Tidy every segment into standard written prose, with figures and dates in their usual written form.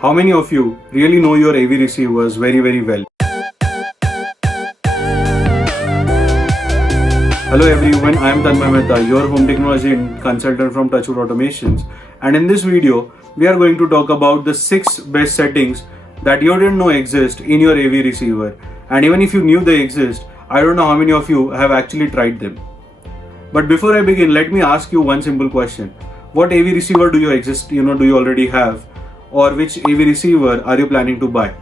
How many of you really know your AV receivers very well? Hello everyone, I am Tanmay Mehta, your home technology consultant from Touchwood Automations, and in this video we are going to talk about the 6 best settings that you didn't know exist in your AV receiver, and even if you knew they exist, I don't know how many of you have actually tried them. But before I begin, let me ask you one simple question. What AV receiver do you already have, or which AV receiver are you planning to buy?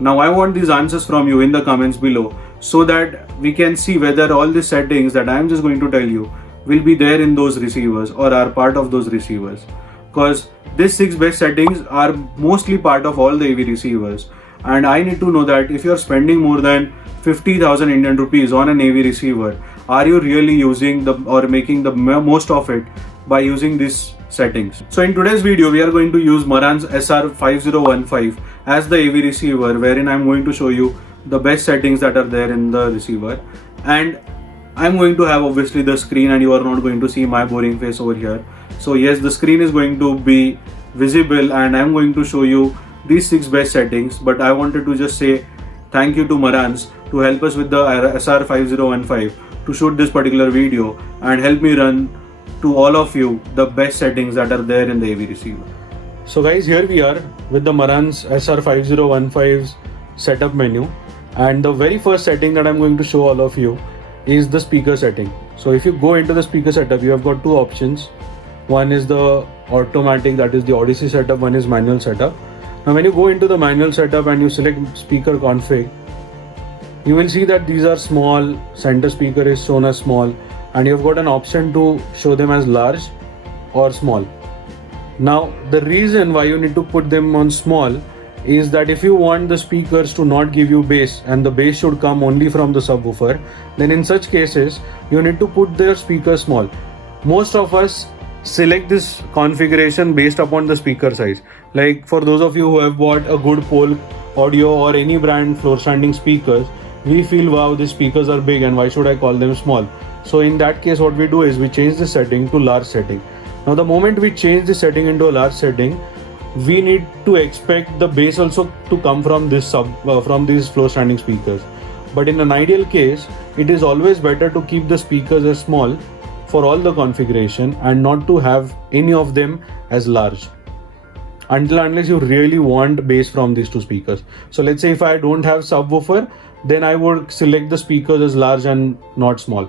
Now I want these answers from you in the comments below so that we can see whether all the settings that I am just going to tell you will be there in those receivers or are part of those receivers. Because these 6 best settings are mostly part of all the AV receivers, and I need to know that if you are spending more than 50,000 Indian rupees on an AV receiver, are you really using or making the most of it by using these settings? So in today's video, we are going to use Marantz SR5015 as the AV receiver, wherein I'm going to show you the best settings that are there in the receiver, and I'm going to have obviously the screen, and you are not going to see my boring face over here. So yes, the screen is going to be visible and I'm going to show you these 6 best settings, but I wanted to just say thank you to Marantz to help us with the SR5015 to shoot this particular video and help me run to all of you the best settings that are there in the AV receiver. So guys, here we are with the Marantz SR5015's setup menu, and the very first setting that I'm going to show all of you is the speaker setting. So if you go into the speaker setup, you have got 2 options. One is the automatic, that is the Odyssey setup, one is manual setup. Now when you go into the manual setup and you select speaker config, you will see that these are small, center speaker is shown as small, and you've got an option to show them as large or small. Now the reason why you need to put them on small is that if you want the speakers to not give you bass and the bass should come only from the subwoofer, then in such cases you need to put their speaker small. Most of us select this configuration based upon the speaker size. Like for those of you who have bought a good Polk Audio or any brand floor standing speakers, we feel wow, these speakers are big and why should I call them small? So in that case what we do is we change the setting to large setting. Now the moment we change the setting into a large setting, we need to expect the bass also to come from from these floor standing speakers. But in an ideal case, it is always better to keep the speakers as small for all the configuration and not to have any of them as large unless you really want bass from these 2 speakers. So let's say if I don't have subwoofer, then I would select the speakers as large and not small.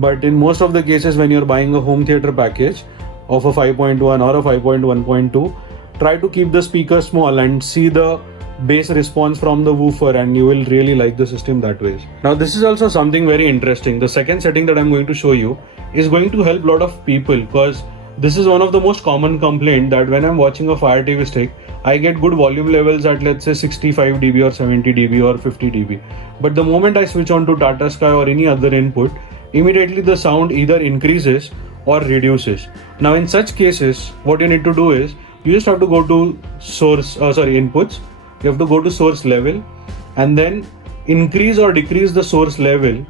But in most of the cases when you're buying a home theater package of a 5.1 or a 5.1.2, try to keep the speaker small and see the bass response from the woofer, and you will really like the system that way. Now this is also something very interesting. The second setting that I'm going to show you is going to help a lot of people, because this is one of the most common complaint that when I'm watching a Fire TV stick, I get good volume levels at let's say 65 dB or 70 dB or 50 dB. But the moment I switch on to Tata Sky or any other input, immediately the sound either increases or reduces. Now in such cases, what you need to do is you just have to go to inputs. You have to go to source level and then increase or decrease the source level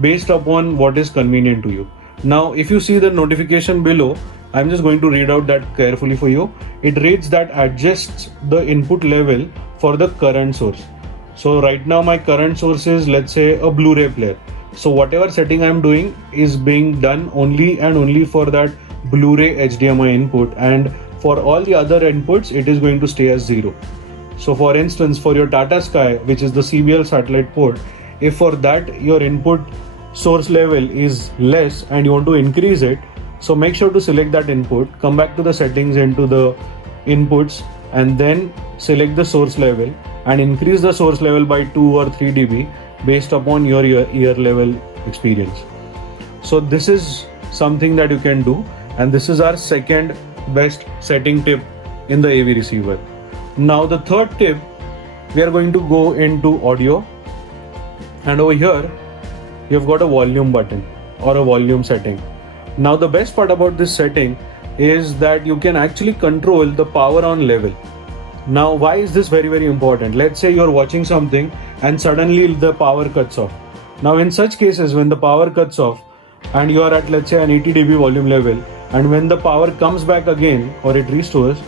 based upon what is convenient to you. Now if you see the notification below, I'm just going to read out that carefully for you. It reads that adjusts the input level for the current source. So right now my current source is, let's say, a Blu-ray player. So whatever setting I'm doing is being done only and only for that Blu-ray HDMI input, and for all the other inputs it is going to stay as 0. So for instance, for your Tata Sky, which is the CBL satellite port, if for that your input source level is less and you want to increase it, so make sure to select that input, come back to the settings into the inputs and then select the source level and increase the source level by 2 or 3 dB based upon your ear level experience. So this is something that you can do, and this is our second best setting tip in the AV receiver. Now the third tip, we are going to go into audio, and over here you've got a volume button or a volume setting. Now the best part about this setting is that you can actually control the power on level. Now why is this very important? Let's say you're watching something and suddenly the power cuts off. Now in such cases, when the power cuts off and you are at let's say an 80 dB volume level, and when the power comes back again or it restores,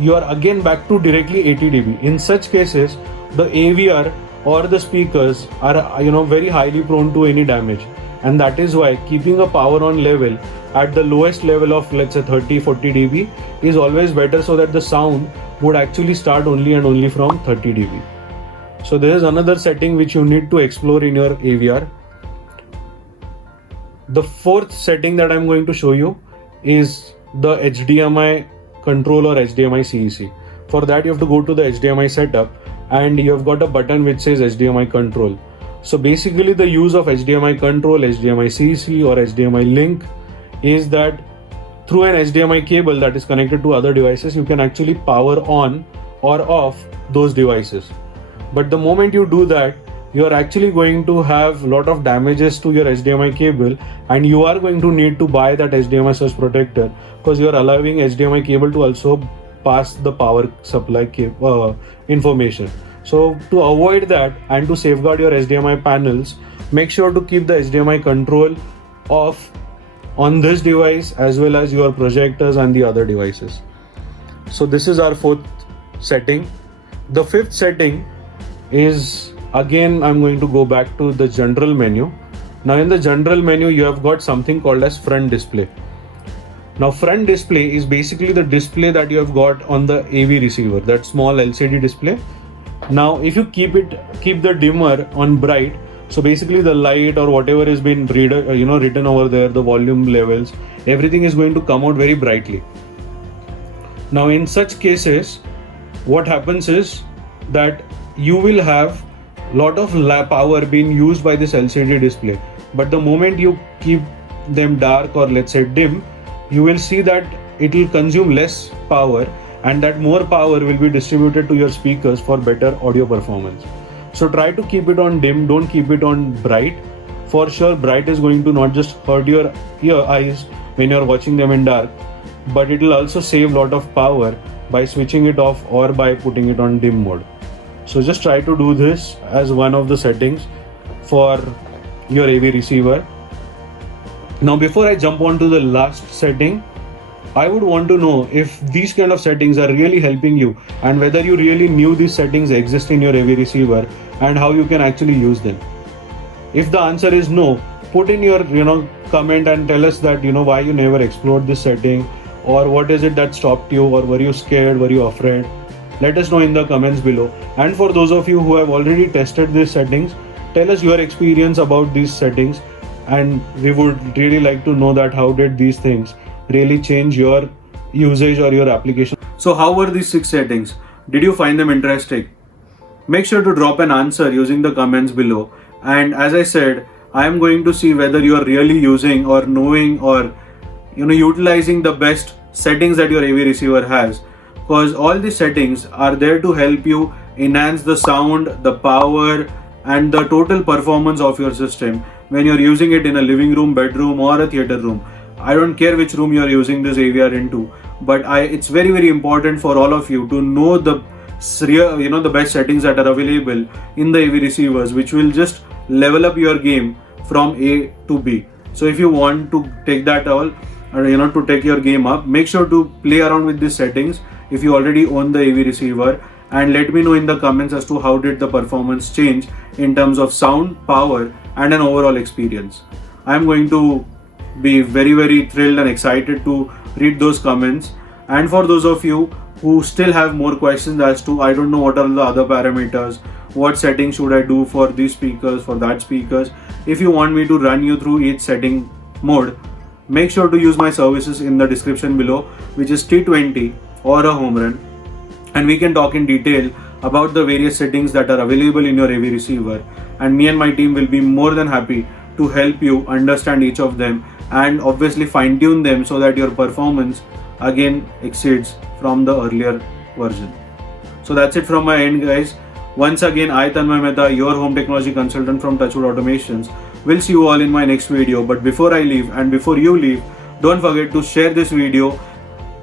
you are again back to directly 80 dB. In such cases, the AVR or the speakers are very highly prone to any damage, and that is why keeping a power on level at the lowest level of, let's say, 30-40 dB is always better, so that the sound would actually start only and only from 30 dB. So there is another setting which you need to explore in your AVR. The fourth setting that I'm going to show you is the HDMI control or HDMI CEC. For that, you have to go to the HDMI setup, and you have got a button which says HDMI control. So basically the use of HDMI control, HDMI CEC or HDMI link is that through an HDMI cable that is connected to other devices, you can actually power on or off those devices. But the moment you do that, you are actually going to have a lot of damages to your HDMI cable, and you are going to need to buy that HDMI surge protector, because you are allowing HDMI cable to also pass the power supply information. So to avoid that and to safeguard your HDMI panels, make sure to keep the HDMI control off on this device as well as your projectors and the other devices. So this is our fourth setting. The fifth setting is, again, I'm going to go back to the general menu. Now in the general menu, you have got something called as front display. Now front display is basically the display that you have got on the AV receiver, that small LCD display. Now if you keep the dimmer on bright, so basically the light or whatever has been written over there, the volume levels, everything is going to come out very brightly. Now in such cases, what happens is that you will have lot of power being used by this LCD display, but the moment you keep them dark or let's say dim, you will see that it will consume less power, and that more power will be distributed to your speakers for better audio performance. So try to keep it on dim, don't keep it on bright. For sure, bright is going to not just hurt your eyes when you're watching them in dark, but it will also save a lot of power by switching it off or by putting it on dim mode. So just try to do this as one of the settings for your AV receiver. Now before I jump on to the last setting, I would want to know if these kind of settings are really helping you, and whether you really knew these settings exist in your AV receiver and how you can actually use them. If the answer is no, put in your comment and tell us that why you never explored this setting, or what is it that stopped you, or were you scared, were you afraid. Let us know in the comments below. And for those of you who have already tested these settings, tell us your experience about these settings, and we would really like to know that how did these things really change your usage or your application. So how were these 6 settings? Did you find them interesting? Make sure to drop an answer using the comments below, and as I said, I am going to see whether you are really using or knowing or utilizing the best settings that your AV receiver has, because all these settings are there to help you enhance the sound, the power and the total performance of your system when you're using it in a living room, bedroom or a theater room. I don't care which room you're using this AVR into, but it's very, very important for all of you to know the best settings that are available in the AV receivers, which will just level up your game from A to B. So if you want to take that all, to take your game up, make sure to play around with these settings if you already own the AV receiver, and let me know in the comments as to how did the performance change in terms of sound, power and an overall experience. I am going to be very, very thrilled and excited to read those comments. And for those of you who still have more questions as to I don't know what are the other parameters, what settings should I do for these speakers, for that speakers, if you want me to run you through each setting mode, make sure to use my services in the description below, which is T20 or a home run, and we can talk in detail about the various settings that are available in your AV receiver, and me and my team will be more than happy to help you understand each of them and obviously fine tune them so that your performance again exceeds from the earlier version. So that's it from my end, guys. Once again, I Tanmay Mehta, your home technology consultant from Touchwood Automations, will see you all in my next video. But before I leave and before you leave, don't forget to share this video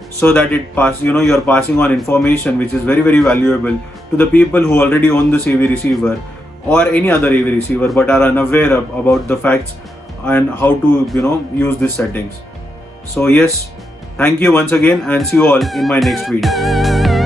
so that you're passing on information which is very, very valuable to the people who already own this AV receiver or any other AV receiver but are unaware about the facts and how to use these settings. So yes, Thank you once again and see you all in my next video.